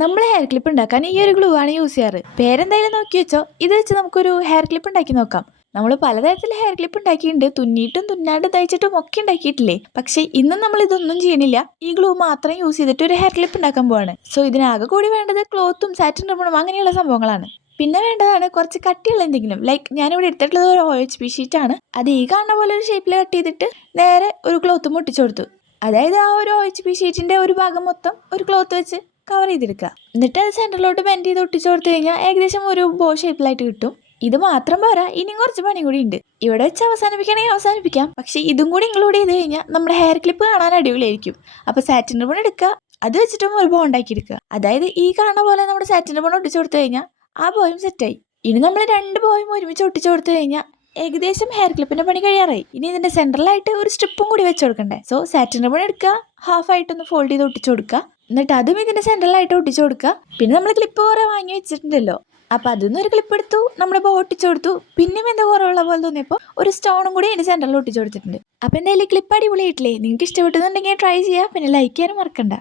നമ്മൾ hair clip ഉണ്ടാക്കാൻ ഈ ഒരു ഗ്ലൂ ആണ് യൂസ് ചെയ്യാറ്. പേരെന്തായാലും നോക്കി വെച്ചോ. ഇത് വെച്ച് നമുക്കൊരു ഹെയർ ക്ലിപ്പ് ഉണ്ടാക്കി നോക്കാം. നമ്മൾ പലതരത്തിൽ ഹെയർ ക്ലിപ്പ് ഉണ്ടാക്കിയിട്ടുണ്ട്. തുന്നിയിട്ടും തുന്നാണ്ട് തയ്ച്ചിട്ടും ഒക്കെ ഉണ്ടാക്കിയിട്ടില്ലേ. പക്ഷേ ഇന്നും നമ്മൾ ഇതൊന്നും ചെയ്യണില്ല. ഈ ഗ്ലൂ മാത്രം യൂസ് ചെയ്തിട്ട് ഒരു ഹെയർ ക്ലിപ്പ് ഉണ്ടാക്കാൻ പോവാണ്. സോ ഇതിനാകെ കൂടി വേണ്ടത് ക്ലോത്തും സാറ്റിൻ റിബണും അങ്ങനെയുള്ള സംഭവങ്ങളാണ്. പിന്നെ വേണ്ടതാണ് കുറച്ച് കട്ടിയുള്ള എന്തെങ്കിലും. ലൈക്ക് ഞാനിവിടെ എടുത്തിട്ടുള്ളത് ഒരു OHP ഷീറ്റാണ്. അത് ഈ കാണുന്ന പോലെ ഒരു ഷേപ്പിൽ കട്ട് ചെയ്തിട്ട് നേരെ ഒരു ക്ലോത്ത് മുട്ടിച്ചു കൊടുത്തു. അതായത് ആ ഒരു OHP ഷീറ്റിന്റെ ഒരു ഭാഗം മൊത്തം ഒരു ക്ലോത്ത് വെച്ച് കവർ ചെയ്തെടുക്കുക. എന്നിട്ട് അത് സെൻറ്ററിലോട്ട് ബെൻഡ് ചെയ്ത് ഒട്ടിച്ചു കൊടുത്തു കഴിഞ്ഞാൽ ഏകദേശം ഒരു ബോ ഷേപ്പിലായിട്ട് കിട്ടും. ഇത് മാത്രം പോരാ, ഇനിയും കുറച്ച് പണി കൂടി ഉണ്ട്. ഇവിടെ വെച്ച് അവസാനിപ്പിക്കണമെങ്കിൽ അവസാനിപ്പിക്കാം. പക്ഷേ ഇതും കൂടി ഇൻക്ലൂഡ് ചെയ്ത് കഴിഞ്ഞാൽ നമ്മുടെ ഹെയർ ക്ലിപ്പ് കാണാൻ അടിപൊളിയായിരിക്കും. അപ്പോൾ സാറ്റിൻ റിബൺ എടുക്കുക, അത് വെച്ചിട്ടും ഒരു ബോ ഉണ്ടാക്കി എടുക്കുക. അതായത് ഈ കാണുന്ന പോലെ നമ്മുടെ സാറ്റിൻ റിബൺ ഒട്ടിച്ചു കൊടുത്തു കഴിഞ്ഞാൽ ആ ബോയും സെറ്റായി. ഇനി നമ്മൾ 2 ബോയും ഒരുമിച്ച് ഒട്ടിച്ചു കൊടുത്തു കഴിഞ്ഞാൽ ഏകദേശം ഹെയർ ക്ലിപ്പിന്റെ പണി കഴിയാറായി. ഇനി ഇതിന്റെ സെൻട്രലായിട്ട് ഒരു സ്ട്രിപ്പും കൂടി വെച്ച് കൊടുക്കണ്ടേ. സോ സാറ്റിൻ റിബൺ എടുക്കുക, ഹാഫ് ആയിട്ടൊന്ന് ഫോൾഡ് ചെയ്ത് ഒട്ടിച്ചു കൊടുക്കുക. എന്നിട്ട് അതും ഇതിന്റെ സെൻട്രലായിട്ട് ഒട്ടിച്ചു കൊടുക്കുക. പിന്നെ നമ്മൾ ക്ലിപ്പ് കുറെ വാങ്ങി വെച്ചിട്ടുണ്ടല്ലോ, അപ്പൊ അതൊന്നും ഒരു ക്ലിപ്പ് എടുത്തു, നമ്മുടെ ബോ ഒട്ടിച്ചു കൊടുത്തു. പിന്നെയും എന്താ കുറവുള്ള പോലെ തോന്നിയപ്പോൾ ഒരു സ്റ്റോണും കൂടി ഇതിന്റെ സെൻട്രലിൽ ഒട്ടിച്ചു കൊടുത്തിട്ടുണ്ട്. അപ്പൊ എന്തായാലും ക്ലിപ്പ് അടിപൊളിയായിട്ടില്ലേ? നിങ്ങൾക്ക് ഇഷ്ടപ്പെട്ടെന്നുണ്ടെങ്കിൽ ട്രൈ ചെയ്യുക. പിന്നെ ലൈക്ക് ചെയ്യാനും മറക്കണ്ട.